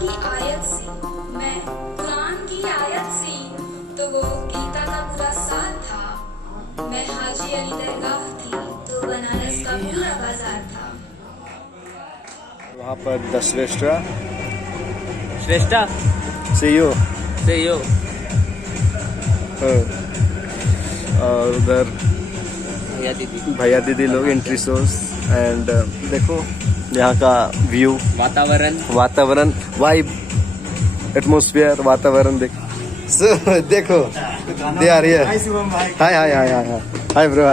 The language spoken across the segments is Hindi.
की आयत सी, मैं कुरान की आयत सी, तो वो गीता का पूरा साथ था। मैं हाजी अली दरगाह थी, तो बनारस का पूरा बाजार था। वहाँ पर द श्रेष्ठा CEO और उधर भैया दीदी लोग एंट्री सोर्स एंड देखो यहाँ का व्यू, वातावरण, वाइब, एटमॉस्फेयर, वातावरण देखो दे आ रही है। हाय ब्रो,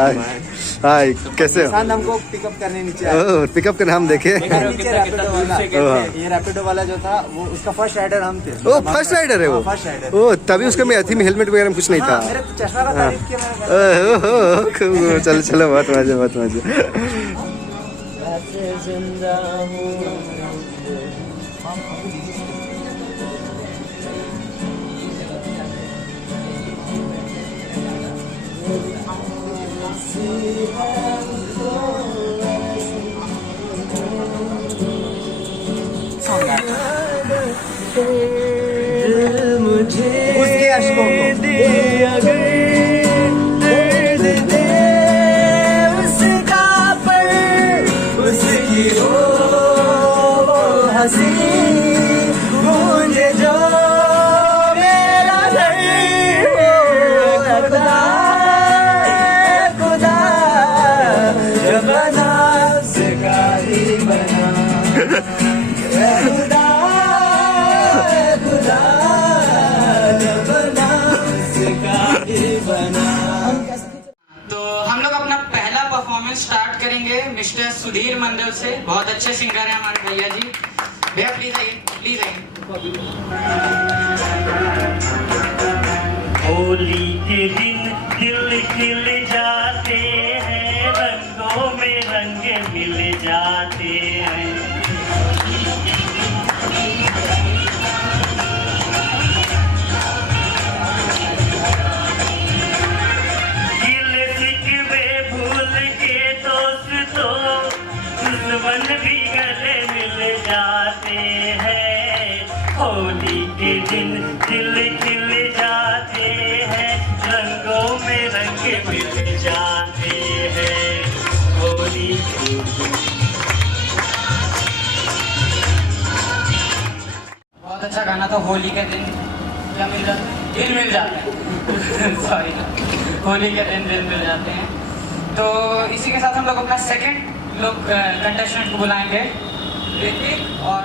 हाय कैसे हो? हमको पिकअप करने नीचे पिकअप करने हम देखे। ये रैपिडो वाला जो था वो उसका फर्स्ट राइडर हम थे। ओ फर्स्ट राइडर है वो? First rider. ओ तभी उसका में थी, हेलमेट वगैरह में कुछ नहीं था। मेरे चश्मा का तारीफ किया मैंने। चलो बहुत मजे। उसके अश्कों को उसकी हो हंसी गूंजे जो मेरा खुदा जब बना सका ही बना खुदा जब बना सका ही बना। तो हम लोग अपना पहला परफॉर्मेंस स्टार्ट करेंगे मिस्टर सुधीर मंडल से। बहुत अच्छे सिंगर हैं हमारे भैया जी। भैया प्लीज आइए। होली के दिन दिल खिल जाते हैं, रंगों में रंग मिल जाते हैं। दुश्मन भी गले मिल जाते हैं। होली के दिन दिल खिल जाते हैं, रंगों में रंग मिल जाते हैं। होली के दिन बहुत अच्छा गाना था। होली के दिन क्या मिल जाता है? दिल मिल जाते हैं। सॉरी, होली के दिन दिल मिल जाते हैं। तो इसी के साथ हम लोग अपना सेकंड कंटेस्टेंट को बुलाएंगे, ऋतिक और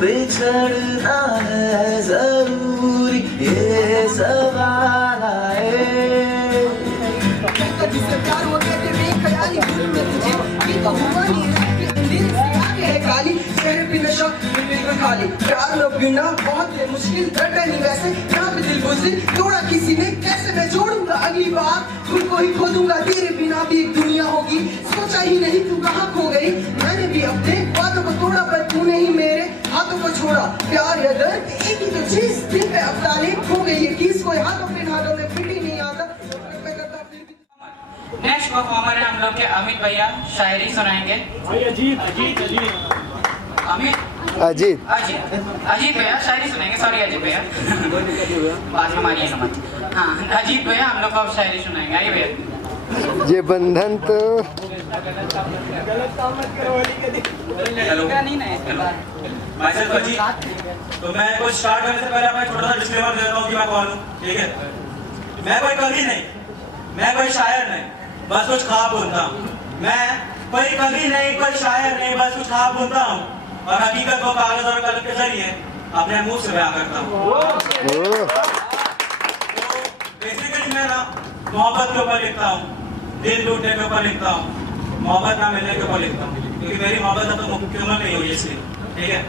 बिछड़ना है जरूरी ये सवाल आए। जिससे प्यार हो गया तेरे बेख्याली दिल में तुझे ये तो हुआ नहीं है दिल से आगे है काली शहर भी नशा दिल में खाली प्यार लो बिना बहुत मुश्किल धड़कन ही वैसे ना भी दिल बुझे तोड़ा किसी ने कैसे मैं जोड़ूंगा अगली बार तुमको ही खोदूंगा, तेरे बिना भी एक दुनिया होगी। सोचा ही नहीं तू कहाँ खो गई, मैंने भी अपने बातों को तोड़ा पर तूने ही मेरे हाथों को छोड़ा। प्यार या दर्द एक ही तो चीज, दिल पे अफसाने खो गई ये किस, कोई हाथ अपने हाथों में फिट ही नहीं आता। नेक्स्ट परफॉर्मर है हम लोग के अमित भैया, शायरी सुनाएंगे। अमित अजीत अजीत भैया शायरी सुनाएंगे। सॉरी अजीत भैया, बात हमारी है मत। हाँ अजीत भैया हम लोग को अब शायरी सुनाएंगे। आइए भैया। ये बंधन तो हेलो मैं सिर्फ अजीत। तो मैं कुछ स्टार्ट करने से पहले मैं छोटा सा डिस्क्लेमर देता हूँ कि मैं कौन हूँ, ठीक है। मैं कोई कवि नहीं, मैं कोई शायर नहीं, बस कुछ ख्वाब बोलता हूँ। मैं कोई कवि नहीं, कोई शायर नहीं, बस कुछ ख्वाब बोलता हूँ और हकीकत को कागज और कलम के जरिए अपने मुंह से बयां करता हूँ। तो बेसिकली मैं ना मोहब्बत के ऊपर लिखता हूँ, दिल टूटने के ऊपर लिखता हूँ, मोहब्बत ना मिलने के ऊपर लिखता हूँ, क्योंकि मेरी मोहब्बत अब तो मुकम्मल नहीं हुई इसलिए, ठीक है।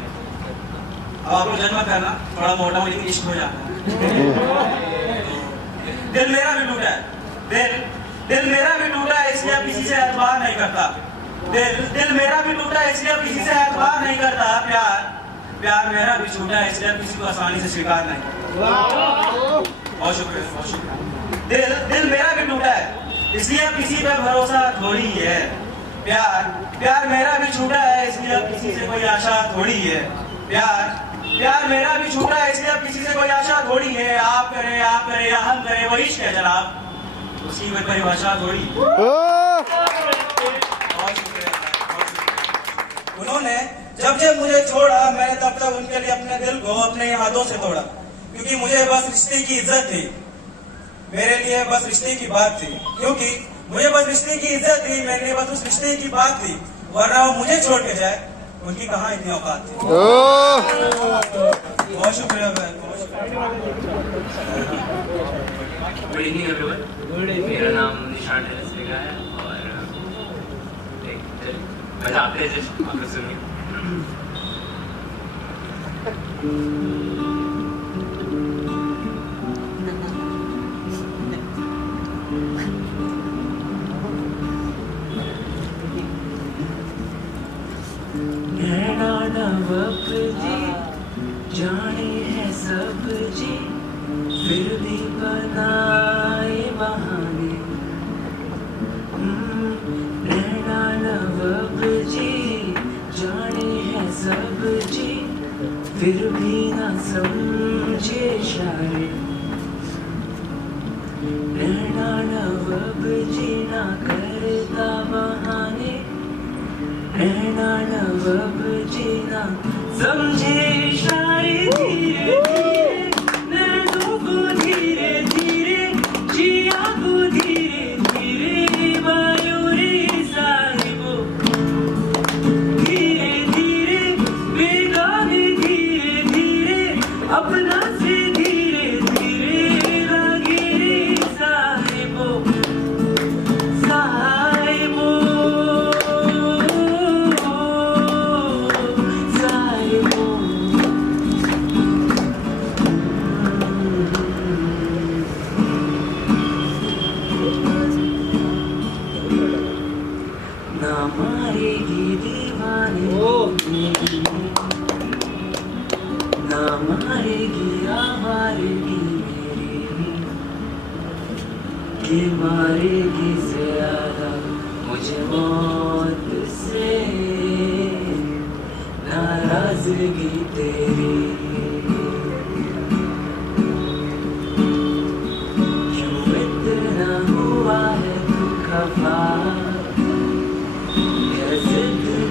अब आप लोग जन्म करना थोड़ा मोटा हो, लेकिन इश्क हो जाता है। दिल मेरा भी टूटा है, दिल मेरा भी टूटा है, इसलिए किसी से एतबार नहीं करता। दिल मेरा भी टूटा है, इसलिए किसी से एतबार नहीं करता। प्यार मेरा भी छूटा है, इसलिए किसी को आसानी से स्वीकार नहीं करता। बहुत शुक्रिया, बहुत शुक्रिया। दिल मेरा भी टूटा है, इसलिए किसी पे भरोसा थोड़ी है। प्यार मेरा भी छूटा है, इसलिए किसी से कोई आशा थोड़ी है। प्यार मेरा भी छूटा है, इसलिए किसी से कोई आशा थोड़ी है। आप करें या हम करें, वही इश्क है जनाब, उसकी कोई परिभाषा थोड़ी। उन्होंने जब मुझे छोड़ा, मैंने तब तक उनके लिए अपने दिल को अपने हाथों से तोड़ा, क्योंकि मुझे बस रिश्ते की इज्जत थी, मेरे लिए बस रिश्ते की बात थी। क्योंकि मुझे बस रिश्ते की इज्जत थी, मेरे लिए बस उस रिश्ते की बात थी, वरना वो मुझे छोड़ के जाए, उनकी कहाँ इतनी औकात थी। बहुत शुक्रिया भाई, बहुत शुक्रिया। गुड इवनिंग एवरीवन, मेरा नाम निशान टेरेस्टेगा है और बजाते हैं जस्ट आप लोग सुनिए। जाने है सब जी, फिर भी बनाए बहाने। नैना नवाब जी, जाने है सब जी, फिर भी ना समझे इशारे। नैना नवाब जी ना करता बहाने, नैना नवाब जी ना समझे इशारे। धीरे धीरे नैनों को धीरे धीरे, जिया को धीरे धीरे, मायूरी साहिबो धीरे धीरे, बेगाने धीरे धीरे, अपना से धीरे धीरे, रागिरी साहिबो साहिबो साहिबो। ना मारेगी दीवाने ना मारेगी आवारगी मेरी, कि मारेगी ज्यादा मुझे मौत से नाराजगी तेरी। क्यों इतना हुआ है तू खफा,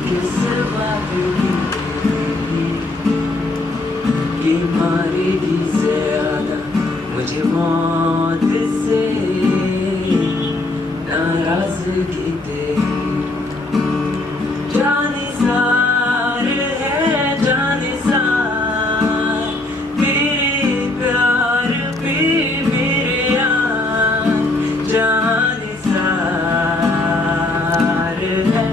किस बात की कि मारेगी ज्यादा मुझे मौत से नाराजगी तेरी। जानिसार है जानिसार, तेरे प्यार पे मेरे यार जानिसार है।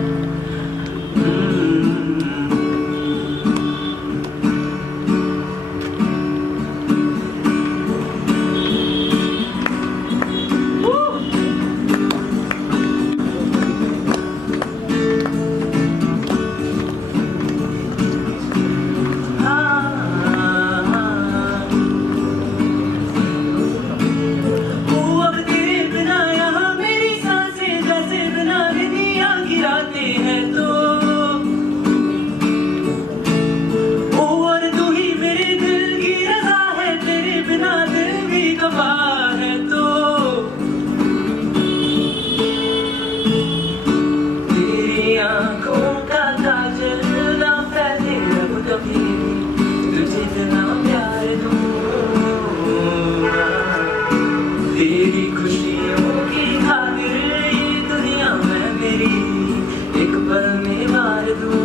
पल में मार दूं।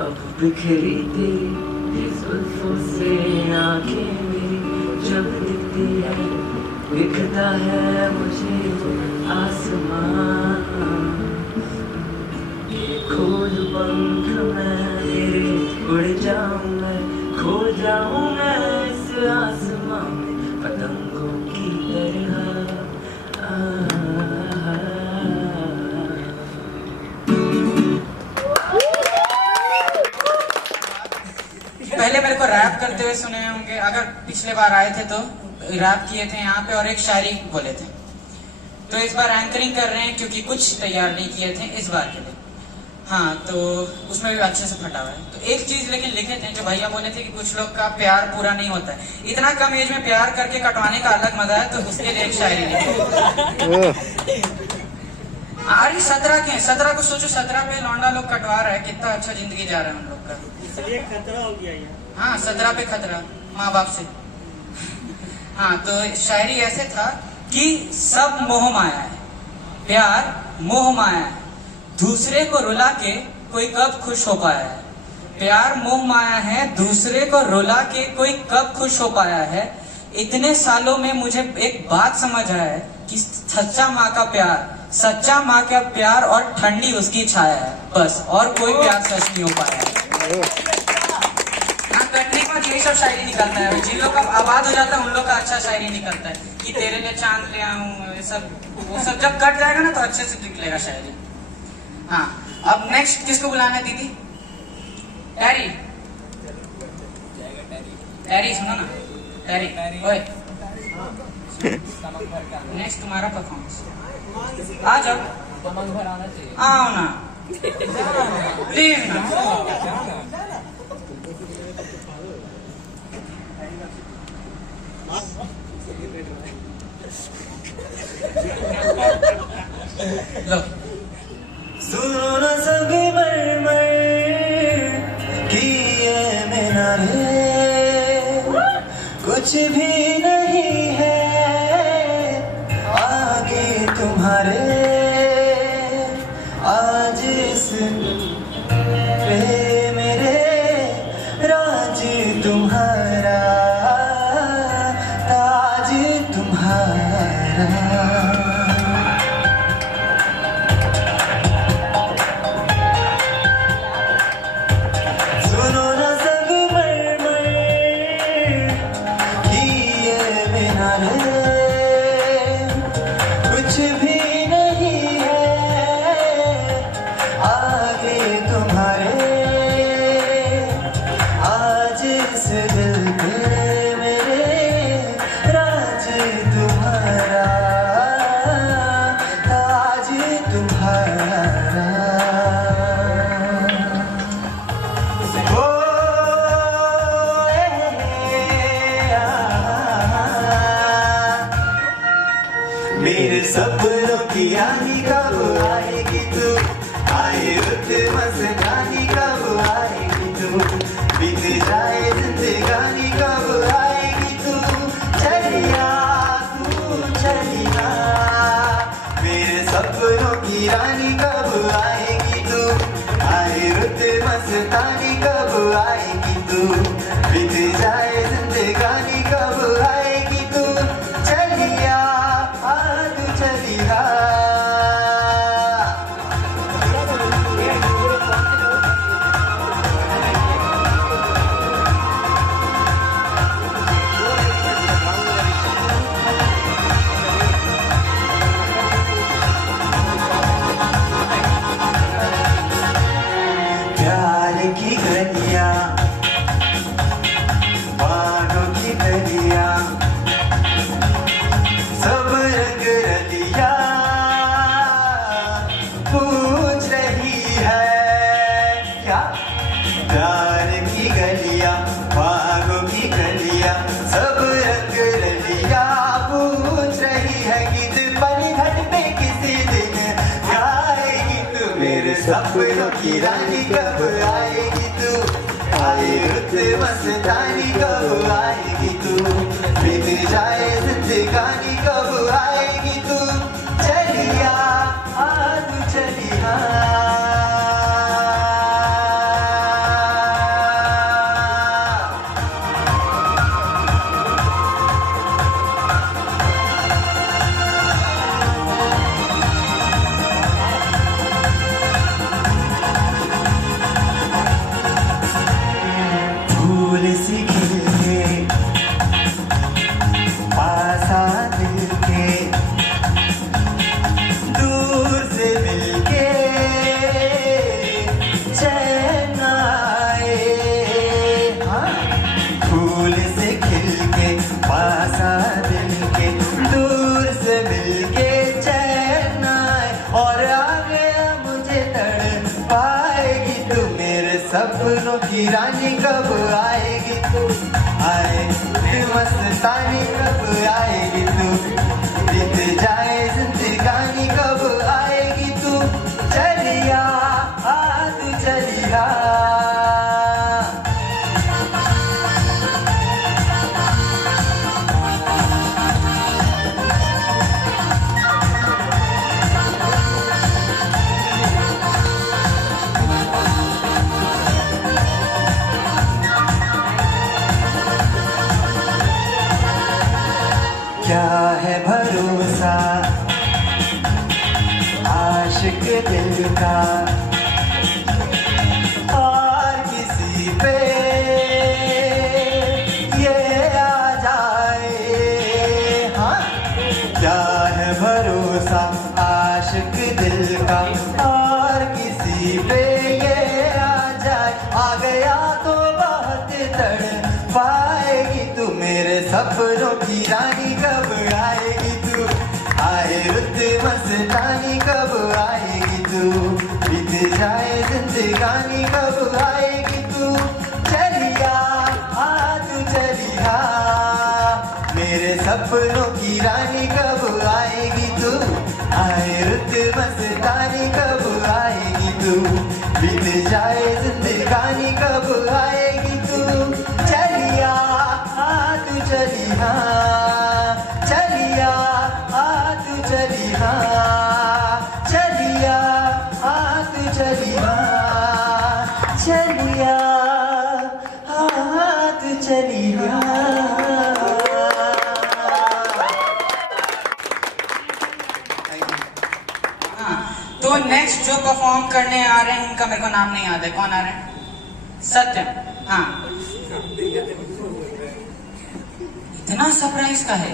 अब बिखरी तेरी जुल्फों से आंखें मेरी जब दिखती है, दिखता है मुझे आसमान। खोल पंख मैं मेरे, उड़ जाऊं मैं, खो जाऊं मैं इस आसमां में पतंगों की तरह। पहले मेरे को रैप करते हुए सुने होंगे, अगर पिछले बार आए थे तो रैप किए थे यहाँ पे और एक शायरी बोले थे। तो इस बार एंकरिंग कर रहे हैं क्योंकि कुछ तैयार नहीं किए थे इस बार के लिए। हाँ, तो उसमें भी अच्छे से फटा हुआ है। तो एक चीज लेकिन लिखे थे जो भैया बोले थे कि कुछ लोग का प्यार पूरा नहीं होता है। इतना कम एज में प्यार करके कटवाने का अलग मजा है, तो उसके लिए एक शायरी लिखी। अरे 17 के 17 को सोचो, 17 पे लौंडा लोग कटवा रहा है, कितना अच्छा जिंदगी जा रहा है उन लोग का। इसलिए खतरा हो गया ये। हाँ, 17 पे खतरा माँ बाप से। हाँ, तो शायरी ऐसे था कि सब मोह माया है, प्यार मोह माया है, दूसरे को रुला के कोई कब खुश हो पाया है। प्यार मोह माया है, दूसरे को रुला के कोई कब खुश हो पाया है। इतने सालों में मुझे एक बात समझ आया है कि सच्चा माँ का प्यार और ठंडी उसकी छाया है, बस और कोई प्यार सच नहीं हो पाया है। हाँ, कटने के बाद यही सब शायरी निकलता है। जिन लोग का आबाद हो जाता है उन लोग का अच्छा शायरी निकलता है कि तेरे लिए चांद ले आऊं, वो सब जब कट जाएगा ना तो अच्छे से निकलेगा शायरी। हाँ, अब नेक्स्ट किसको बुलाना है दीदी? टैरी, टैरी सुनो ना, टैरी ओए, नेक्स्ट तुम्हारा परफॉर्मेंस। आ जाओ, आओ ना प्लीज ना। लो सुनो न सभी मरमर की ये मीनारे, कुछ भी नहीं है आगे तुम्हारे। आज इस पे मेरे राज तुम्हारा, ताज तुम्हारा। कुछ भी नहीं है आगे तुम्हारे। आज इस दिल पे मेरे राज तुम्हारा, ताज तुम्हारा। मेरे सपनों की रानी कब आएगी तू, आए रुत मस्तानी कब आएगी तू, बीत जाए जिंदगानी कब आएगी तू, चलिया तू चलिया। मेरे सपनों की रानी कब आएगी तू, आए रुत मस्तानी कब आएगी तू, बीत जाए जिंदगानी कब आएगी तू, चलिया तू चलिया। प्यार की गलियां, बागों की गलियां, सब रंग रलिया पूछ रही है क्या। प्यार की गलियां, बागों की गलियां, सब रंग रलिया पूछ रही है कि दिल परी घट पे किसी दिन आएगी तू। मेरे सपनों की रानी कब आएगी तू, आए रुत मस्तानी कब आएगी तू, बीत जाए जिंदगानी कब आएगी तू, चलिया तू चलिया। की रानी कब आएगी तू, आए मस्तानी कब आएगी तू, बीत जाए जिंदगानी कब आएगी तू, चलिया तू चलिया। क्या है भरोसा आशिक दिल का और किसी पे ये आ जाए, हाँ क्या है भरोसा आशिक दिल का और किसी पे ये आ जाए, आ गया तो बहुत तड़ पाएगी तू, मेरे सपनों की रानी कब आएगी तू, आए रुत मस्तानी कब आएगी तू, बीत जाए जिंदगानी कब आएगी तू, चलिया तू चलिया। मेरे सपनों की रानी कब आएगी तू, आए रुत मस्तानी कब आएगी तू, बीत जाए जिंदगानी कब आएगी तू, चलिया तू चलिया, चलिया तू चलिया, चलिया तू चलिया, चलिया तू चलिया। तो नेक्स्ट जो परफॉर्म करने आ रहे हैं उनका मेरे को नाम नहीं याद है, कौन आ रहे हैं? सत्यम। हाँ, इतना सरप्राइज का है?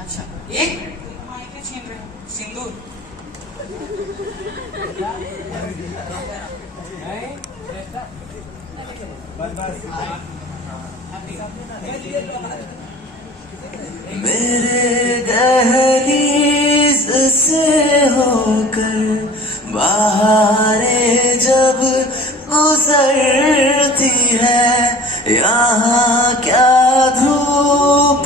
अच्छा, एक माइक छीन रहे हो, सिंदूर। मेरे दहलीज से होकर बहारें जब गुजरती है, यहाँ क्या धूप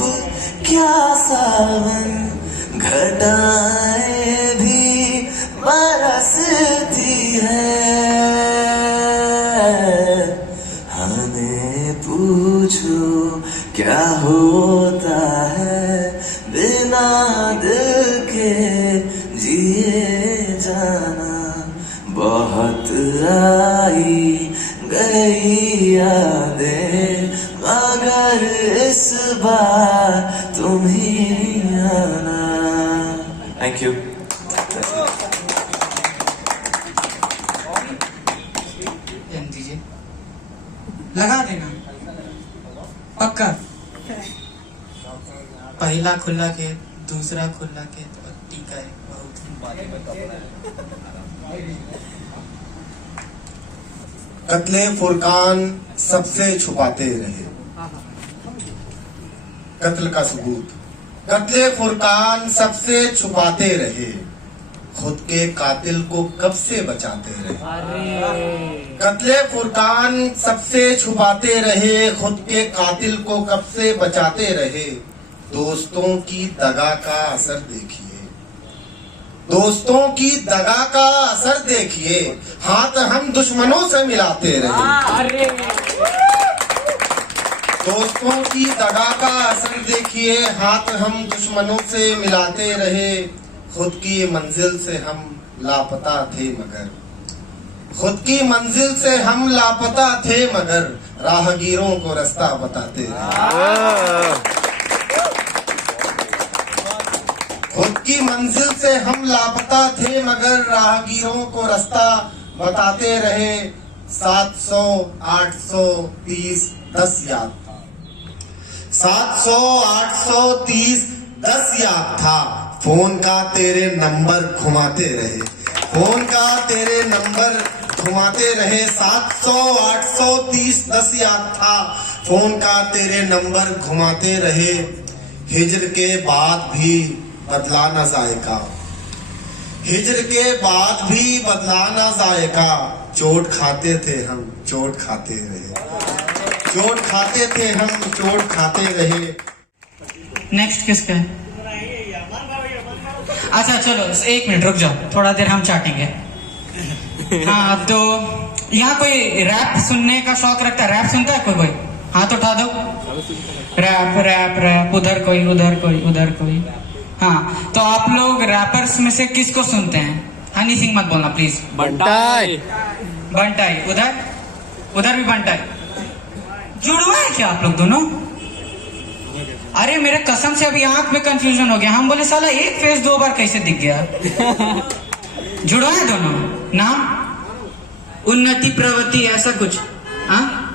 क्या सावन घटाएं भी बरसती है, हमें पूछो क्या होता है बिना दिल के जिए जाना, बहुत आई गई यादें मगर इस बार तुम ही आना। Thank you. दीजिए, लगा देना पक्का। पहला खुला खेत, दूसरा खुला खेत और टीका है कत्ले फुरकान सबसे छुपाते रहे, कत्ल का सबूत। कत्ले फुरकान सबसे छुपाते रहे, खुद के कातिल को कब से बचाते रहे। कत्ले फुरकान सबसे छुपाते रहे, खुद के कातिल को कब से बचाते रहे। दोस्तों की दगा का असर देखिए, दोस्तों की दगा का असर देखिए, हाथ हम दुश्मनों से मिलाते रहे। दोस्तों की दगा का असर देखिए, हाथ हम दुश्मनों से मिलाते रहे। खुद की मंजिल से हम लापता थे मगर, खुद की मंजिल से हम लापता थे मगर, राहगीरों को रास्ता बताते रहे। खुद की मंजिल से हम लापता थे मगर, राहगीरों को रास्ता बताते रहे। 700 830 10 याद था, 700 830 10 याद था। फोन का तेरे नंबर घुमाते रहे, फोन का तेरे नंबर घुमाते रहे। 700 830 10 याद था, फोन का तेरे नंबर घुमाते रहे। हिजर के बाद भी बदला न जायका, हिजर के बाद भी बदला ना जायका, चोट खाते थे हम चोट खाते रहे, चोट खाते थे हम चोट खाते रहे। नेक्स्ट किसका है? अच्छा चलो 1 मिनट रुक जाओ, थोड़ा देर हम चाटेंगे। हाँ तो यहाँ कोई रैप सुनने का शौक रखता है? रैप सुनता है कोई? हाथ उठा दो। रैप रैप रैप, उधर कोई उधर कोई उधर कोई। हाँ तो आप लोग रैपर्स में से किसको सुनते हैं? हनी सिंह मत बोलना प्लीज। बंटाई बंटाई उधर, उधर भी बंटाई। जुड़वा है क्या आप लोग दोनों? अरे मेरे कसम से अभी आंख में कंफ्यूजन हो गया। हम बोले साला एक फेस 2 बार कैसे दिख गया? जुड़वा है दोनों। नाम उन्नति प्रवृत्ति ऐसा कुछ? हाँ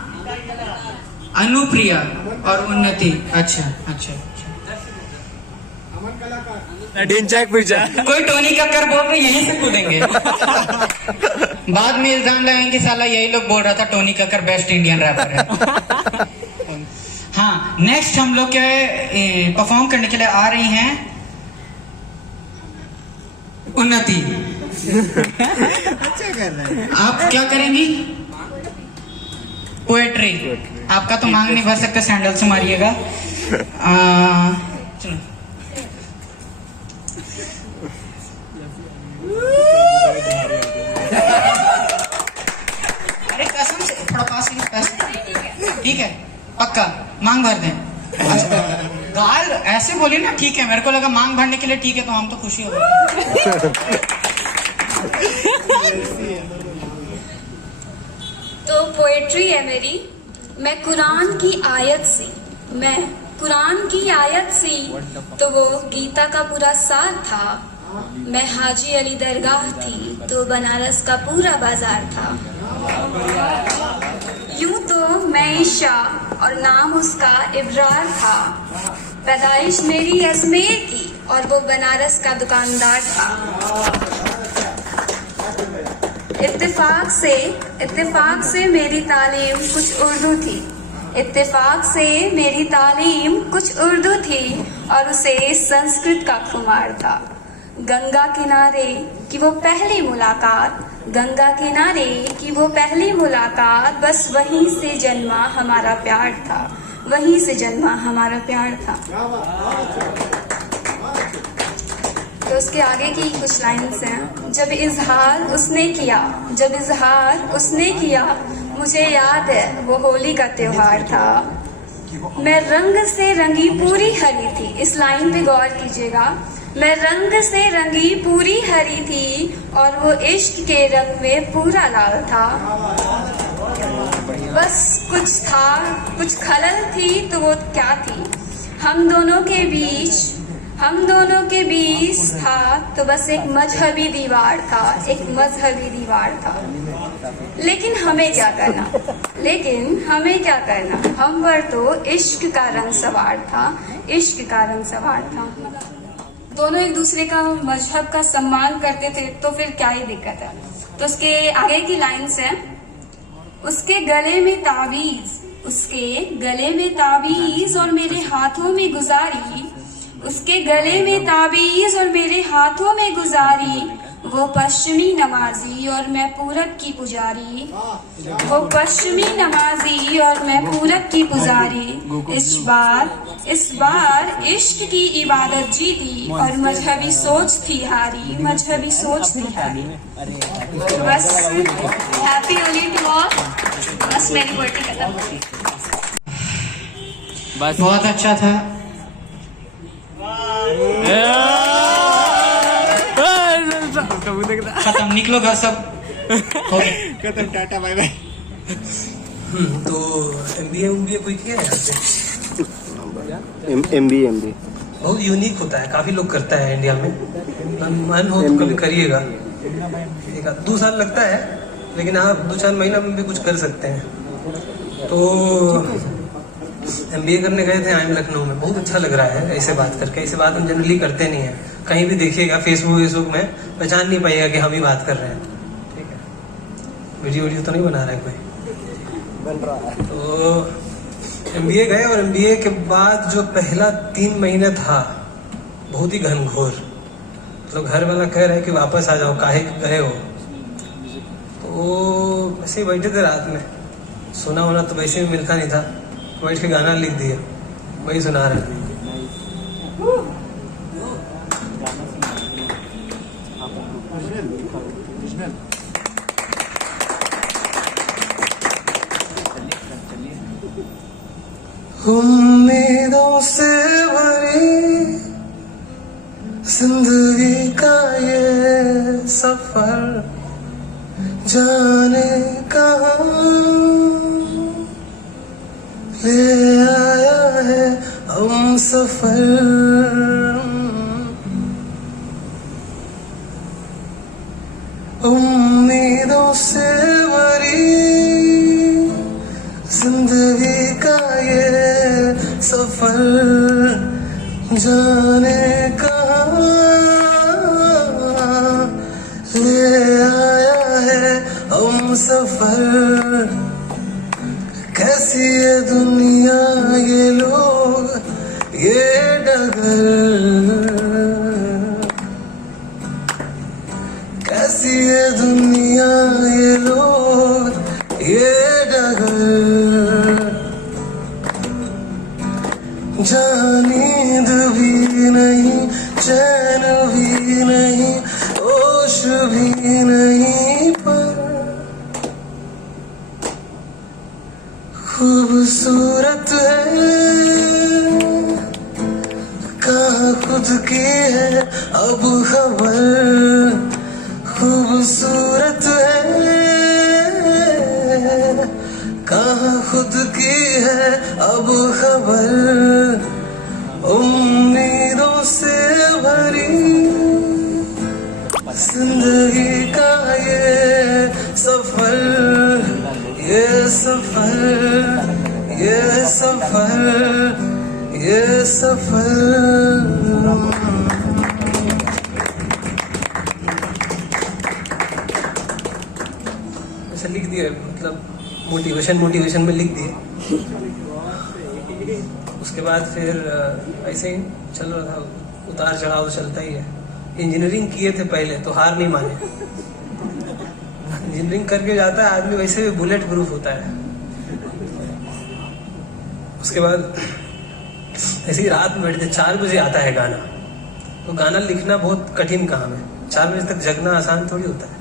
अनुप्रिया और उन्नति। अच्छा अच्छा कोई टोनी कक्कर बोल रहे यहीं से कूदेंगे। बाद में इल्जाम लगाएंगे साला यही लोग बोल रहा था Tony Kakkar best Indian rapper है। हाँ नेक्स्ट हम लोग के परफॉर्म करने के लिए आ रही हैं उन्नति। अच्छा कर रहे हैं। आप क्या करेंगी? पोएट्री। आपका तो मांग नहीं भर सकते, सैंडल से मारिएगा। अरे कसम से थोड़ा पास ठीक है पक्का मांग भर दें। गाल ऐसे बोली ना ठीक है, मेरे को लगा मांग भरने के लिए ठीक है, तो हम तो खुशी हो गए। तो पोएट्री है मेरी। मैं कुरान की आयत सी, मैं कुरान की आयत सी, तो वो गीता का पूरा सार था। मैं हाजी अली दरगाह थी तो बनारस का पूरा बाजार था। यूं तो मैं ईशा और नाम उसका इब्रार था। पैदाइश मेरी अजमेर की और वो बनारस का दुकानदार था। इत्तेफाक से मेरी तालीम कुछ उर्दू थी। इत्तेफाक से मेरी तालीम कुछ उर्दू थी और उसे संस्कृत का खुमार था। गंगा किनारे की वो पहली मुलाकात, गंगा किनारे की वो पहली मुलाकात, बस वहीं से जन्मा हमारा प्यार था, वहीं से जन्मा हमारा प्यार था। तो उसके आगे की कुछ लाइन्स हैं। जब इजहार उसने किया, मुझे याद है वो होली का त्योहार था। मैं रंग से रंगी पूरी हरी थी। इस लाइन पे गौर कीजिएगा। मैं रंग से रंगी पूरी हरी थी और वो इश्क के रंग में पूरा लाल था। बस कुछ था, कुछ खलल थी, तो वो क्या थी? हम दोनों के बीच था तो बस एक मजहबी दीवार था, एक मजहबी दीवार था। लेकिन हमें क्या करना, हम पर तो इश्क का रंग सवार था, इश्क का रंग सवार था। दोनों एक दूसरे का मजहब का सम्मान करते थे, तो फिर क्या ही दिक्कत है। तो उसके आगे की लाइन्स है। उसके गले में ताबीज और मेरे हाथों में गुजारी, उसके गले में ताबीज और मेरे हाथों में गुजारी। वो पश्चिमी नमाजी और मैं पूरब की पुजारी, वो पश्चिमी नमाजी और मैं पूरब की पुजारी। इस बार इश्क की इबादत जीती और मजहबी सोच थी हारी, मजहबी सोच थी हारी। बस हैप्पी होली टू ऑल। बस मेरी पोएट्री खत्म हो गई। बहुत अच्छा था। खत्म, निकलो घर सब हो गया। खत्म, टाटा बाय बाय। तो MBA कोई किया है? MBA बहुत यूनिक होता है, काफी लोग करता है इंडिया में। मन हो तो कभी करिएगा। 1-2 साल लगता है, लेकिन आप 2-4 महीना में भी कुछ कर सकते हैं। तो MBA करने गए थे IIM लखनऊ में। बहुत अच्छा लग रहा है ऐसे बात करके। ऐसे बात हम जनरली करते नहीं है। कहीं भी देखिएगा फेसबुक में पहचान नहीं पाइएगा कि हम ही बात कर रहे हैं। ठीक है, वीडियो तो नहीं बना रहा है कोई, बन रहा है। तो MBA गए और MBA के बाद जो पहला 3 महीने था बहुत ही घनघोर। तो मतलब घर वाला कह रहा है कि वापस आ जाओ, काहे गए हो। तो ऐसे ही बैठे थे रात में, सोना होना तो वैसे भी मिलता नहीं था, बैठ के गाना लिख दिया, वही सुना रहे। उम्मीदों से भरी जिंदगी का ये सफर, जाने कहाँ ले आया है हम सफर। उम्मीदों से भरी जिंदगी का ये सफर, जाने कहाँ ले आया है हम सफर। कैसी ये दुनिया, ये लोग, ये डगर, कैसी ये दुनिया, ये लोग, ये डगर। जहाँ नींद भी नहीं, चैन भी नहीं, होश भी नहीं, पर खूबसूरत है। कहाँ खुद की है अब खबर, खूबसूरत है। कहाँ खुद की है अब खबर। उम्मीदों से भरी जिंदगी का ये सफर, ये सफर, ये सफर, ये सफर। ऐसा लिख दिया, मतलब मोटिवेशन में लिख दिए। उसके बाद फिर ऐसे ही चल रहा था, उतार चढ़ाव तो चलता ही है। इंजीनियरिंग किए थे पहले तो हार नहीं माने। इंजीनियरिंग करके जाता है आदमी, वैसे भी बुलेट प्रूफ होता है। उसके बाद ऐसे ही रात में बैठते, 4 बजे आता है गाना। तो गाना लिखना बहुत कठिन काम है, 4 बजे तक जगना आसान थोड़ी होता है।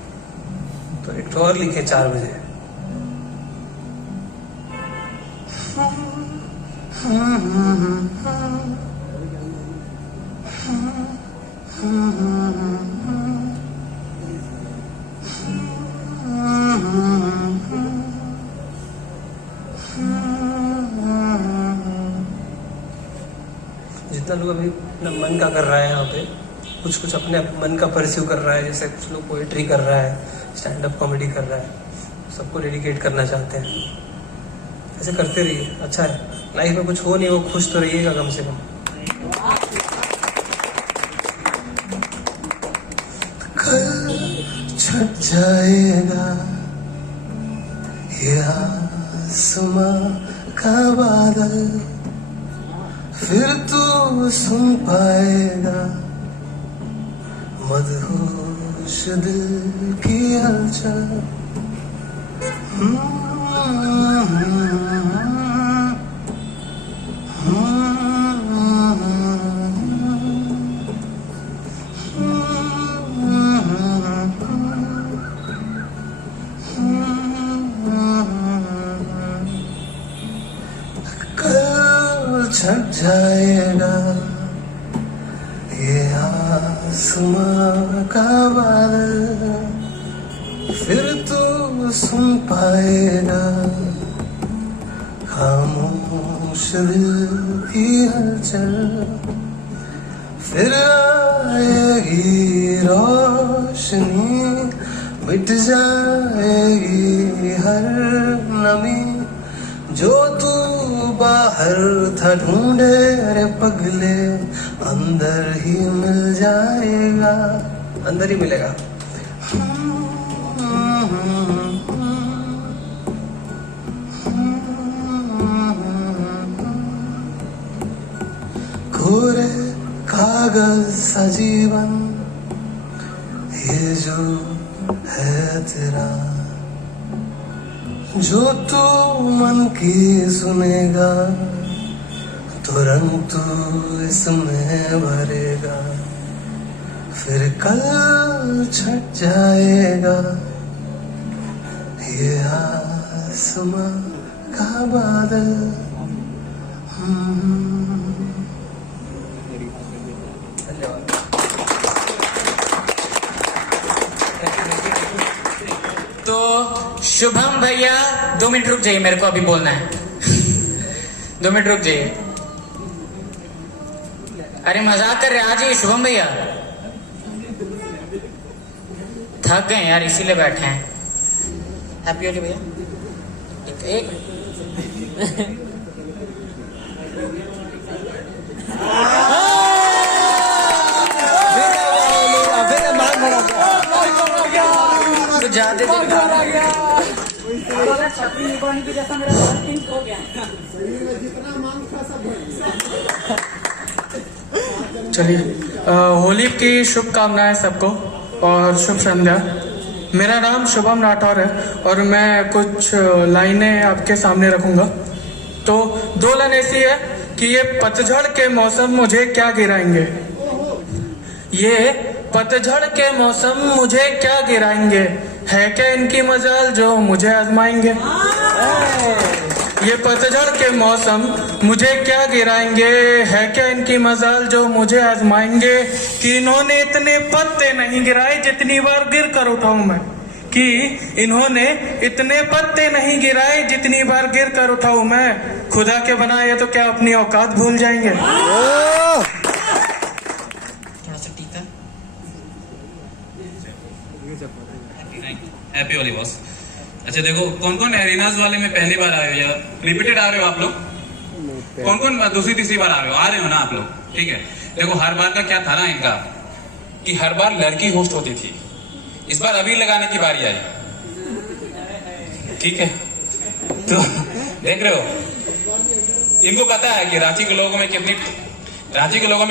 तो एक और लिखे 4 बजे। जितना लोग अभी अपना मन का कर रहा है यहाँ पे, कुछ अपने मन का परस्यू कर रहा है। जैसे कुछ लोग पोएट्री कर रहा है, स्टैंड अप कॉमेडी कर रहा है, सबको डेडिकेट करना चाहते हैं। ऐसे करते रहिए, अच्छा है। लाइफ में कुछ हो नहीं हो, खुश तो रहिएगा कम से कम। कल छट जाएगा ये आसमां का बादल, फिर तू सुन पाएगा मदहोश दिल की हलचल। छट जाएगा ये आसमां का बादल, फिर तू सुन पाएगा खामोश दिल की हलचल। फिर आएगी रोशनी, मिट जाएगी हर नमी, जो तू बाहर था ढूंढे रे पगले, अंदर ही मिल जाएगा, अंदर ही मिलेगा। कोरे कागज सा जीवन, ये जो है तेरा, जो तू मन की सुनेगा तो रंग तू इसमें भरेगा, फिर कल छट जाएगा ये आसमां का बादल। तो शुभम भैया 2 मिनट रुक जाइए, मेरे को अभी बोलना है। 2 मिनट रुक जाइए। अरे मजाक कर रहे, आ जाइए शुभम भैया। थक गए यार, इसीलिए बैठे हैं। हैप्पी होली भैया। एक तो जाते चलिए, होली की शुभकामनाएं सबको और शुभ संध्या। मेरा नाम शुभम राठौर है और मैं कुछ लाइनें आपके सामने रखूंगा। तो 2 लाइन ऐसी है कि ये पतझड़ के मौसम मुझे क्या गिराएंगे, ये पतझड़ के मौसम मुझे क्या गिराएंगे, है क्या इनकी मजाल जो मुझे आजमाएंगे। ये पतझड़ के मौसम मुझे क्या गिराएंगे, है क्या इनकी मजाल जो मुझे आजमाएंगे, कि इन्होंने इतने पत्ते नहीं गिराए जितनी बार गिर कर उठाऊं मैं, कि इन्होंने इतने पत्ते नहीं गिराए जितनी बार गिर कर उठाऊं मैं, खुदा के बनाए तो क्या अपनी औकात भूल जाएंगे। Happy Holi boss. अच्छा देखो, कौन कौन एरिनाज वाले में पहली बार आए हो या रिपीटेड आ रहे हो आप लोग? कौन कौन दूसरी तीसरी बार आ रहे हो ना आप लोग? ठीक है, देखो हर बार का क्या था ना इनका, कि हर बार लड़की होस्ट होती थी, इस बार अभी लगाने की बारी आई। ठीक है, तो देख रहे हो, इनको पता है कि रांची के लोगों में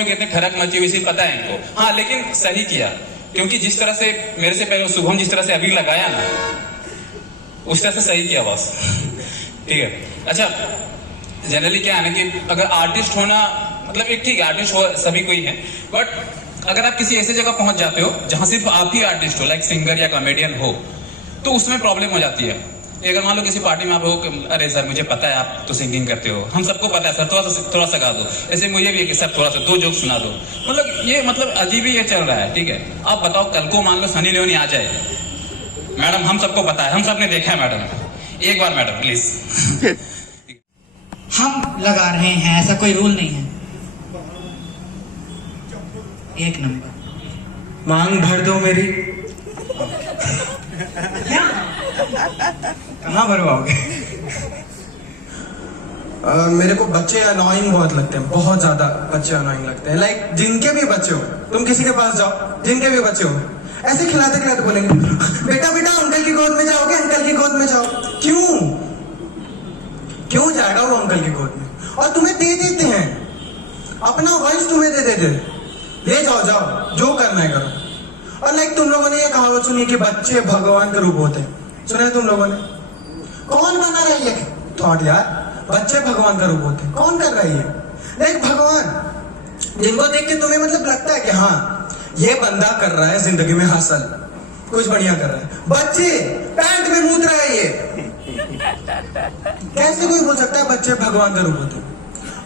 कितनी ठरक मची हुई थी, पता है इनको। हाँ, लेकिन सही किया, क्योंकि जिस तरह से मेरे से पहले शुभम जिस तरह से अभी लगाया ना, उस तरह से सही किया बस। ठीक है, अच्छा जनरली क्या है ना कि अगर आर्टिस्ट होना मतलब एक ठीक है, आर्टिस्ट हो सभी कोई है, बट अगर आप किसी ऐसे जगह पहुंच जाते हो जहां सिर्फ आप ही आर्टिस्ट हो, लाइक सिंगर या कॉमेडियन हो, तो उसमें प्रॉब्लम हो जाती है। अगर मान लो किसी पार्टी में आप हो, अरे सर मुझे पता है आप तो सिंगिंग करते हो, हम सबको पता है सर, थोड़ा सा गा दो, ऐसे मुझे भी है कि सर थोड़ा सा 2 जोक सुना दो, मतलब अजीब ही ये चल रहा है। ठीक है, आप बताओ कल को मान लो सनी लियोनी आ जाए, मैडम हम सबको पता है, हम सबने देखा है मैडम, एक बार मैडम प्लीज। हम लगा रहे हैं, ऐसा कोई रूल नहीं है। 1 नंबर मांग भर दो मेरी। कहाँ भरवाओगे? मेरे को बच्चे अनोइंग बहुत लगते हैं, बहुत ज्यादा बच्चे अनोइंग लगते हैं। लाइक जिनके भी बच्चे हो, तुम किसी के पास जाओ, जिनके भी बच्चे हो, ऐसे खिलाते खिलाते बोलेंगे बेटा बेटा अंकल की गोद में जाओगे, अंकल की गोद में जाओ। क्यों जाएगा वो अंकल की गोद में? और तुम्हें दे देते हैं, अपना वॉइस तुम्हें दे देते, ले जाओ जो करना है करो। और लाइक तुम लोगों ने ये कहावत सुनी कि बच्चे भगवान के रूप होते हैं, सुना है तुम लोगों ने? कौन बना रहा है ये थॉट यार? बच्चे भगवान का रूप होते हैं, कौन कर रहा है ये? लाइक भगवान जिनको देख के तुम्हें मतलब लगता है कि हाँ ये बंदा कर रहा है जिंदगी में हासिल, कुछ बढ़िया कर रहा है। बच्चे पैंट में मूत रहा है, ये कैसे कोई बोल सकता है बच्चे भगवान का रूप होते हैं?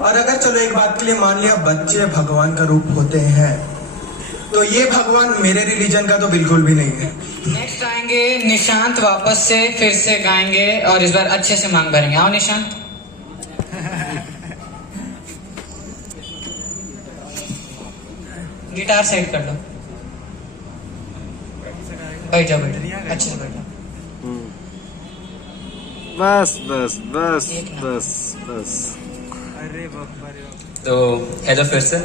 और अगर चलो एक बात के लिए मान लिया बच्चे भगवान का रूप होते हैं, तो ये भगवान मेरे रिलीजन का तो बिल्कुल भी नहीं है। नेक्स्ट आएंगे निशांत, वापस से फिर से गाएंगे और इस बार अच्छे से मांग भरेंगे। आओ निशांत। गिटार साइड कर लो, बैठ जाओ अच्छे से बैठ जाओ। बस। तो हेलो फिर से,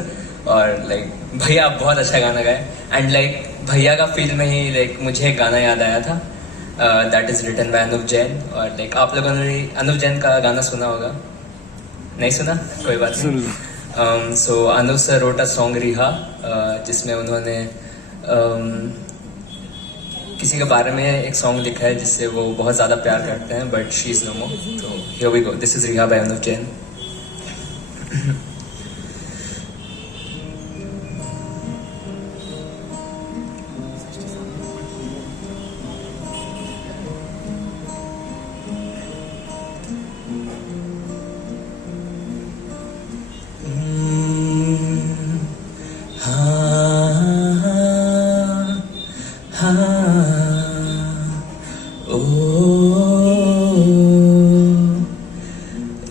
और लाइक भैया आप बहुत अच्छा गाना गाए, एंड लाइक भैया का फील में ही लाइक मुझे एक गाना याद आया था, that is written by Anuv Jain. और लाइक आप लोगों ने अनुव जैन का गाना सुना होगा, नहीं सुना? कोई बात नहीं। So Anuv sir wrote a song रिहा, जिसमें उन्होंने किसी के बारे में एक सॉन्ग लिखा है जिससे वो बहुत ज़्यादा प्यार करते हैं, but she is no more. तो here we go, this is Riha by Anuv Jain.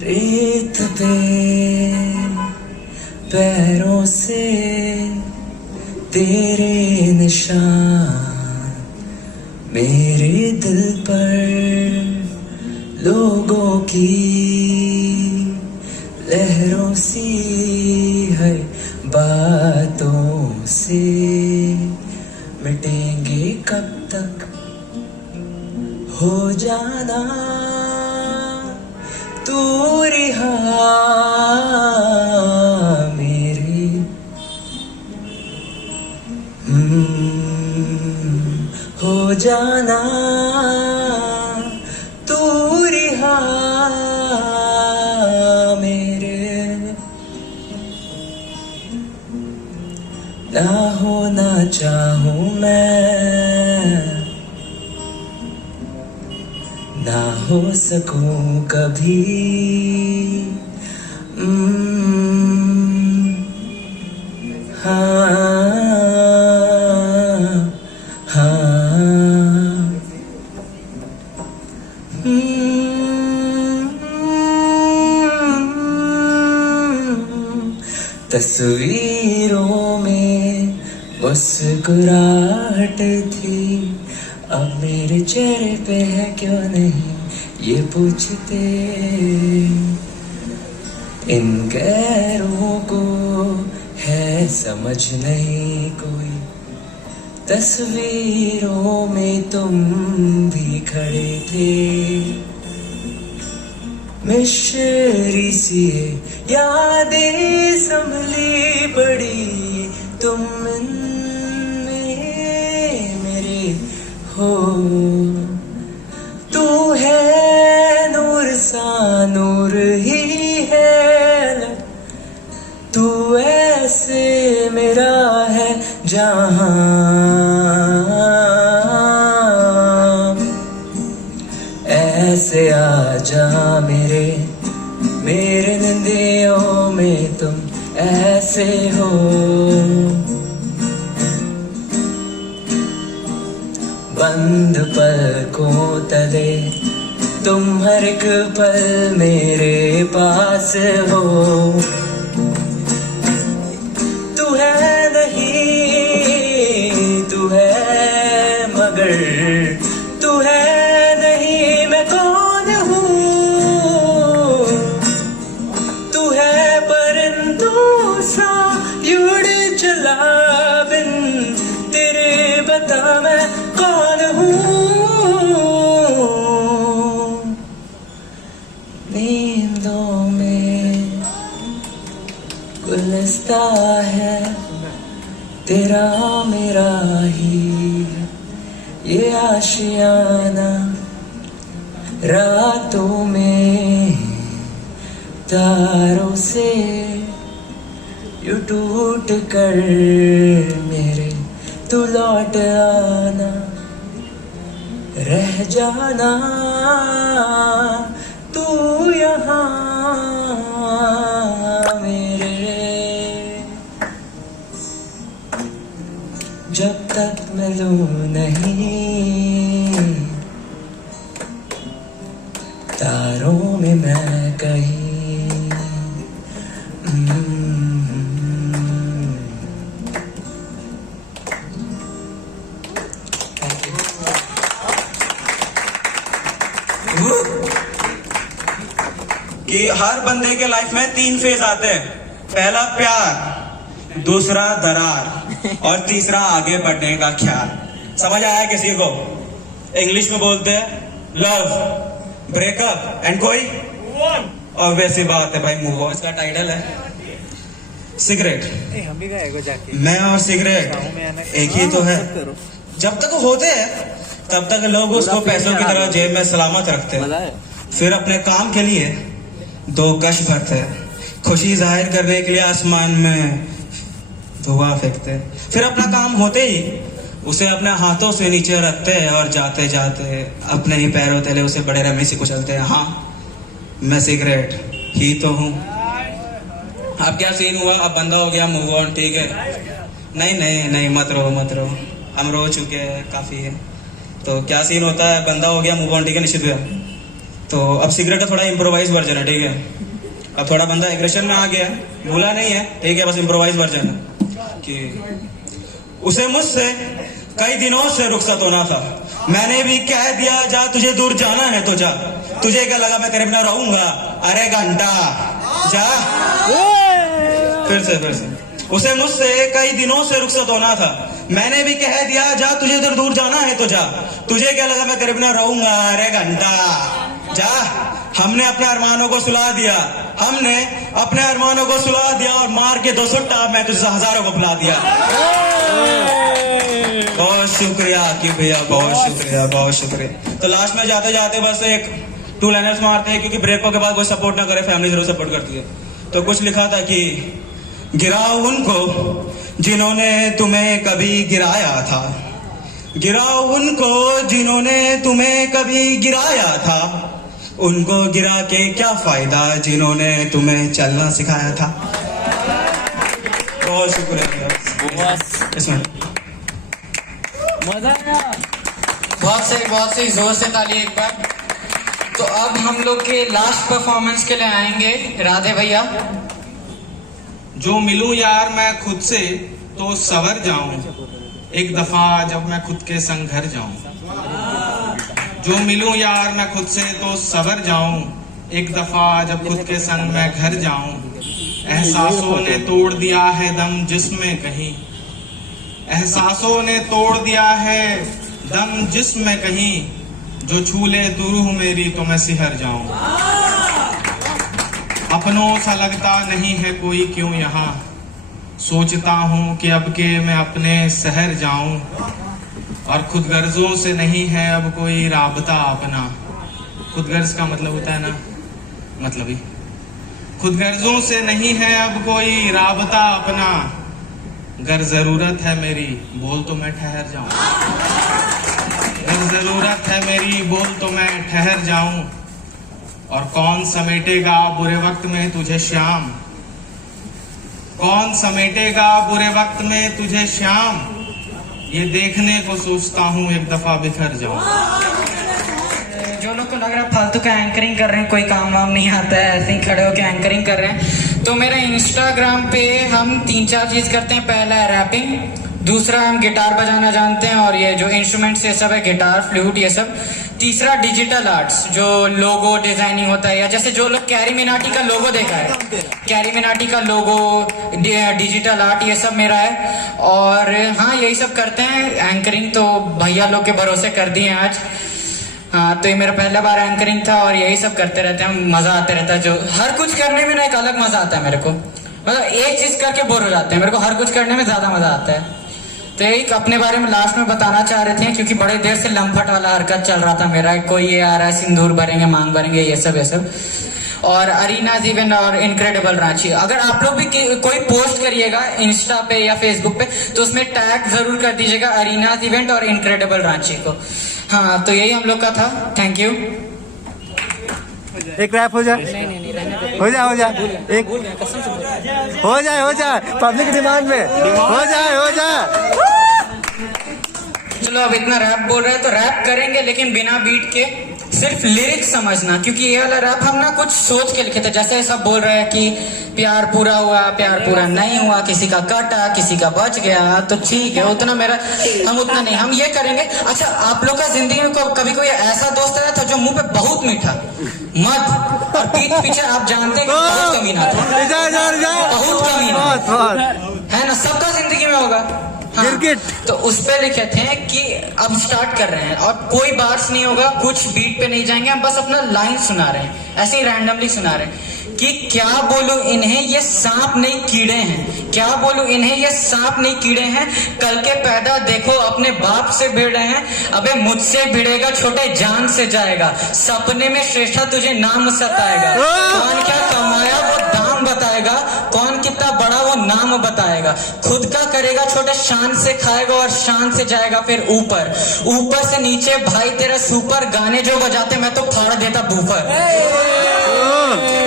रेत पे पैरों से तेरे निशान, मेरे दिल पर लोगों की लहरों सी है बातों से, मिटेंगे कब तक हो जाना तू रिहा मेरे। हो जाना तू रिहा मेरे। ना होना चाहूं मैं, ना हो सकूं कभी, तस्वीरों में मुस्कुराहट थी, अब मेरे चेहरे पे है क्यों नहीं ये पूछते। इन गैरों को है समझ नहीं कोई, तस्वीरों में तुम भी खड़े थे। मिश्री सी यादें संभली पड़ी, तुम इनमें मेरे हो। तू है नूर सा नूर ही है, तू ऐसे मेरा है जहां। ऐसे आजा मेरे मेरे निंदियों में तुम ऐसे हो। बंद पलकों तले तुम हर एक पल मेरे पास हो। तू है नहीं तू है मगर तू है नहीं, मैं कौन हूँ। तू है परिंदों सा उड़ चला बिन तेरे, बता मैं कौन हूँ। नींदों में गुलस्ता है तेरा मेरा ही ये आशियाना, रातों में तारों से यू टूट कर मेरे तू लौट आना, रह जाना तू यहाँ मेरे। जब तक मिलूं नहीं तारों में मैं कहीं। कि हर बंदे के लाइफ में 3 फेज आते हैं। पहला प्यार, दूसरा दरार और तीसरा आगे बढ़ने का ख्याल। समझ आया किसी को? इंग्लिश में बोलते हैं लव, ब्रेकअप एंड कोई और वैसी बात है भाई, मूव ऑन। इसका टाइटल है सिगरेट। मैं और सिगरेट एक ही तो है। जब तक होते हैं तब तक लोग उसको पैसों की तरह जेब में सलामत रखते हैं, फिर अपने काम के लिए दो कश भरते हैं, खुशी जाहिर करने के लिए आसमान में धुआं फेंकते हैं, फिर अपना काम होते ही उसे अपने हाथों से नीचे रखते हैं और जाते जाते अपने ही पैरों तले उसे बड़े रमी से कुचलते हैं। हाँ, मैं सिगरेट ही तो हूँ। अब क्या सीन हुआ, अब बंदा हो गया मूव ऑन, ठीक है? नहीं नहीं नहीं, मत रो, हम रो चुके हैं, काफी है। तो क्या सीन होता है, बंदा हो गया मूव ऑन, ठीक है, निश्चित भैया। तो अब सिगरेट का थोड़ा इम्प्रोवाइज वर्जन है, ठीक है? अब थोड़ा बंदा एग्रेशन में आ गया, भूला नहीं है, ठीक है, बस इम्प्रोवाइज वर्जन है कि उसे मुझसे कई दिनों से रुखसत होना था, मैंने भी कह दिया जा, तुझे दूर जाना है तो जा, तुझे क्या लगा मैं तेरे बिना रहूंगा, अरे घंटा जा। फिर से उसे मुझसे कई दिनों से रुखसत होना था, मैंने भी कह दिया जा, तुझे उधर दूर जाना है तो जा, तुझे क्या लगा मैं तेरे बिना रहूंगा, अरे घंटा जा। हमने अपने अरमानों को सुला दिया, और मार के 200 टाप मैं तुझे हजारों को बुला दिया। बहुत शुक्रिया कि भैया, बहुत शुक्रिया। तो लास्ट में जाते जाते बस एक 2 लाइनर्स मारते हैं, क्योंकि ब्रेकों के बाद कोई सपोर्ट ना करे, फैमिली जरूर सपोर्ट करती है। तो कुछ लिखा था कि गिराओ उनको जिन्होंने तुम्हें कभी गिराया था, गिराओ उनको जिन्होंने तुम्हें कभी गिराया था, उनको गिरा के क्या फायदा जिन्होंने तुम्हें चलना सिखाया था। बहुत शुक्रिया इसमें। बहुत सही, जोर से ताली एक बार। तो अब हम लोग के लास्ट परफॉर्मेंस के लिए आएंगे राधे भैया। जो मिलूं यार मैं खुद से तो सवर जाऊं, एक दफा जब मैं खुद के संग घर जाऊं। जो मिलूं यार मैं खुद से तो सवर जाऊं, एक दफा जब खुद के संग मैं घर जाऊं। एहसासों ने तोड़ दिया है दम जिस्म कहीं, एहसासों ने तोड़ दिया है दम जिस्म कहीं, जो छू ले तू रूह मेरी तो मैं सिहर जाऊं। अपनों सा लगता नहीं है कोई क्यों यहाँ, सोचता हूँ कि अब के मैं अपने शहर जाऊं। और खुद गर्जों से नहीं है अब कोई राबता अपना, खुद गर्ज का मतलब होता है ना, मतलब ही खुद गर्जों से नहीं है अब कोई राबता अपना, गर जरूरत है मेरी बोल तो मैं ठहर जाऊं, गर जरूरत है मेरी बोल तो मैं ठहर जाऊं। और कौन समेटेगा बुरे वक्त में तुझे श्याम, कौन समेटेगा बुरे वक्त में तुझे श्याम, ये देखने को सोचता हूँ एक दफा बिखर जाऊं। जो लोग को लग रहा है फालतू का एंकरिंग कर रहे हैं, कोई काम वाम नहीं आता है, ऐसे ही खड़े होकर एंकरिंग कर रहे हैं, तो मेरा इंस्टाग्राम पे हम 3-4 चीज करते हैं। पहला है रैपिंग, दूसरा हम गिटार बजाना जानते हैं और ये जो इंस्ट्रूमेंट्स ये सब है गिटार फ्लूट ये सब। तीसरा डिजिटल आर्ट्स, जो लोगो डिजाइनिंग होता है, या जैसे जो लोग कैरी मिनाटी का लोगो देखा है, कैरी मिनाटी का लोगो, डिजिटल आर्ट, ये सब मेरा है। और हाँ, यही सब करते हैं। एंकरिंग तो भैया लोग के भरोसे कर दिए आज। हाँ, तो ये मेरा पहला बार एंकरिंग था और यही सब करते रहते हैं, मजा आते रहता है। जो हर कुछ करने में ना एक अलग मजा आता है मेरे को, मतलब एक चीज करके बोर हो जाते हैं, मेरे को हर कुछ करने में ज्यादा मजा आता है। तो यही अपने बारे में लास्ट में बताना चाह रहे थे, क्योंकि बड़े देर से लंपट वाला हरकत चल रहा था मेरा, कोई ये आ रहा है सिंदूर भरेंगे, मांग भरेंगे, ये सब। और अरीनाज इवेंट और इनक्रेडिबल रांची, अगर आप लोग भी कोई पोस्ट करिएगा इंस्टा पे या फेसबुक पे तो उसमें टैग जरूर कर दीजिएगा अरीनाज इवेंट और इनक्रेडिबल रांची को। हाँ, तो यही हम लोग का था। Thank you. एक रैप हो जाए, हो जाए एक हो जाए पब्लिक डिमांड में हो जाए। चलो, अब इतना रैप बोल रहे हैं तो रैप करेंगे, लेकिन बिना बीट के, सिर्फ लिरिक्स समझना, क्योंकि ये वाला रैप हम ना कुछ सोच के लिखे थे। जैसे सब बोल रहे हैं कि प्यार पूरा हुआ, प्यार पूरा नहीं हुआ, किसी का कटा, किसी का बच गया, तो ठीक है, उतना मेरा, हम उतना नहीं, हम ये करेंगे। अच्छा, आप लोग का जिंदगी में कभी कोई ऐसा दोस्त आया था जो मुंह पे बहुत मीठा, मत, और पीठ पीछे आप जानते हैं कि बहुत कमीना था, बहुत कमीना है ना, सबका जिंदगी में होगा। हाँ, तो उस पे लिखे थे कि अब स्टार्ट कर रहे हैं और कोई बार्स नहीं होगा, कुछ बीट पे नहीं जाएंगे, हम बस अपना लाइन सुना रहे हैं, ऐसे ही रैंडमली सुना रहे हैं। कि क्या बोलूं इन्हें ये सांप नहीं कीड़े हैं, क्या बोलूं इन्हें ये सांप नहीं कीड़े हैं। कल के पैदा देखो अपने बाप से भिड़े हैं, अबे मुझसे भिड़ेगा छोटे जान से जाएगा। सपने में श्रेष्ठा तुझे नाम सताएगा, कौन क्या कमाया वो दाम बताएगा, कौन कितना बड़ा वो नाम बताएगा। खुद का करेगा छोटे शान से खाएगा और शान से जाएगा फिर ऊपर, ऊपर से नीचे भाई तेरा सुपर। गाने जो बजाते मैं तो फाड़ देता बूफर,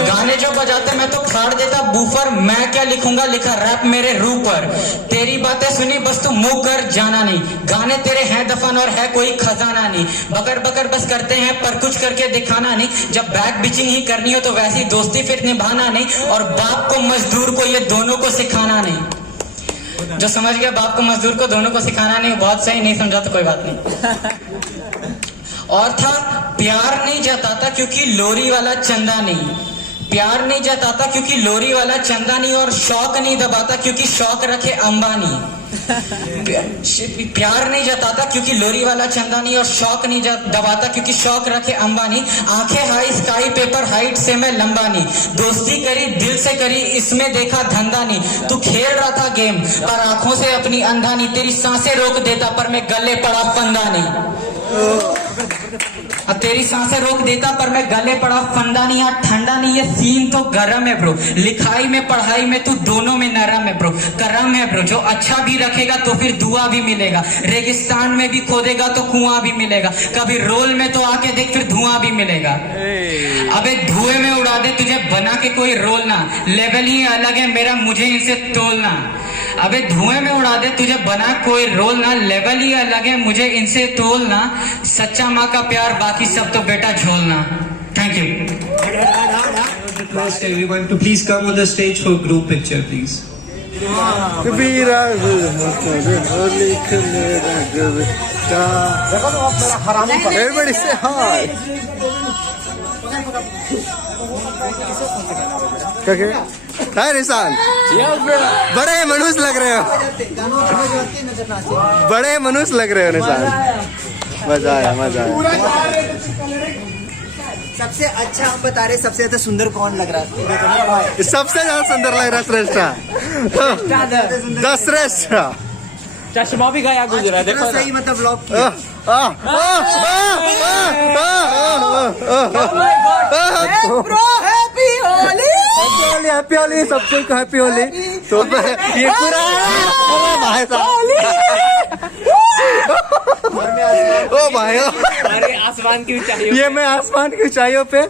गाने जो बजाते मैं तो फाड़ देता बूफर। मैं क्या लिखूंगा लिखा रैप मेरे रू पर। तेरी बातें सुनी बस तू मुंह कर जाना नहीं, गाने तेरे हैं दफन और है कोई खजाना नहीं। बकर बकर बस करते हैं पर कुछ करके दिखाना नहीं, जब बैक बिचिंग ही करनी हो तो वैसी दोस्ती फिर निभाना नहीं। और बाप को मजदूर को ये दोनों को सिखाना नहीं। जो समझ गया बाप को मजदूर को दोनों को सिखाना नहीं, बहुत सही, नहीं समझा तो कोई बात नहीं। और था प्यार नहीं जताता क्योंकि लोरी वाला चंदा नहीं, प्यार नहीं जताता क्योंकि लोरी वाला चंदा नहीं। और शौक नहीं दबाता क्योंकि शौक रखे अंबानी। प्यार नहीं जताता क्योंकि लोरी वाला चंदा नहीं, और शौक नहीं दबाता क्योंकि शौक रखे अंबानी। आंखें हाई स्काई पेपर हाइट से मैं लंबा नहीं, दोस्ती करी दिल से करी इसमें देखा धंधा नहीं। तू खेल रहा था गेम पर आंखों से अपनी अंधा नहीं, तेरी सांसें रोक देता पर मैं गले पड़ा फंदा नहीं। तेरी सांसें रोक देता पर मैं गले पड़ा फंदा नहीं। यार ठंडा नहीं, ये सीन तो गरम है ब्रो, लिखाई में पढ़ाई में तू दोनों में नरम है ब्रो। करम है ब्रो, जो अच्छा भी रखेगा तो फिर दुआ भी मिलेगा, रेगिस्तान में भी खोदेगा तो कुआं भी मिलेगा। कभी रोल में तो आके देख फिर धुआं भी मिलेगा। अबे धुएं में उड़ा दे तुझे बना के कोई रोल ना, लेवल ही अलग है मेरा मुझे इनसे तोलना। अबे धुएं में उड़ा दे तुझे बना कोई रोल ना, लेवल ही अलग है मुझे इनसे तोलना। सच्चा माँ का प्यार बाकी सब तो बेटा झोलना। Thank you. Request everyone to please come on the stage for group picture, please. Everybody say hi. क्या निशान, बड़े मनुष्य लग रहे हो, बड़े मनुष्य लग रहे हो निशान। मजा आया, मजा आया। सबसे अच्छा हम बता रहे, सबसे ज्यादा सुंदर कौन लग रहा है? सबसे ज्यादा सुंदर लग रहा है श्रेष्ठा, द श्रेष्ठा। चश्मा भी गया गुजरा, देखो सही मतलब ब्लॉग किया। हैप्पी होली, हैप्पी होली, सबको हैप्पी होली। तो ये पूरा भाई साहब, ओ भाई, अरे आसमान की ऊंचाइयों, ये मैं आसमान की ऊंचाइयों पे